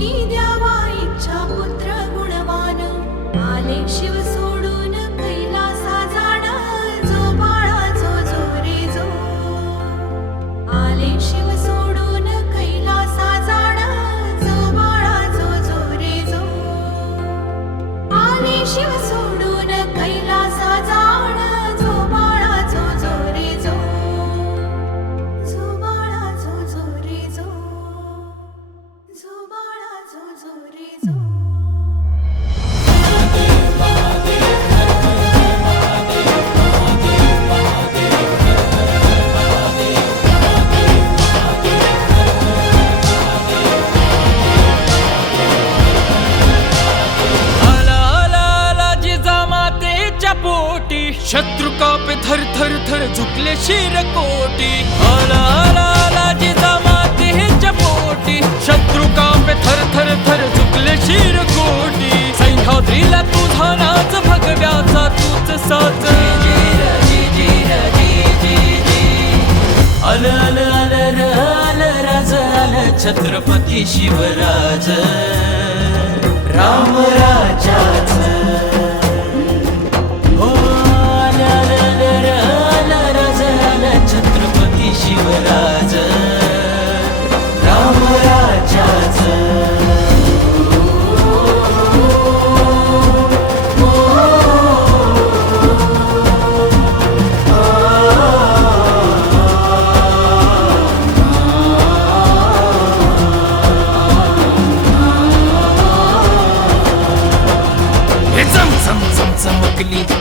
need शत्रु कापे थर थर थर झुकले शिर कोटी आला आला आला जिजामाते ह्याच्या पोटी शत्रु कापे थर थर थर झुकले शिर कोटी सह्याद्रीला तुझा नाच भगव्याचा तूच साच अल अल आल र राज छत्रपती शिवराज छत्रपती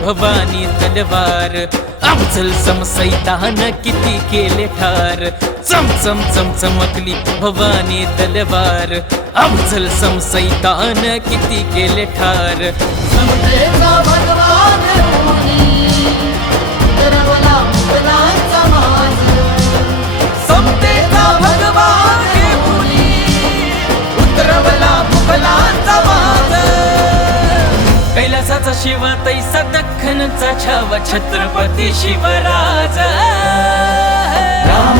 भवानी तलवार. अफजल समसैतान किती केले ठार. चम चम चम चमकली भवानी तलवार. अफजल समसैतान किती केले ठार. समतेचा भगवान शिव तैसा दख्खनचा छावा छत्रपती शिवराज. राम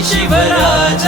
शिवराज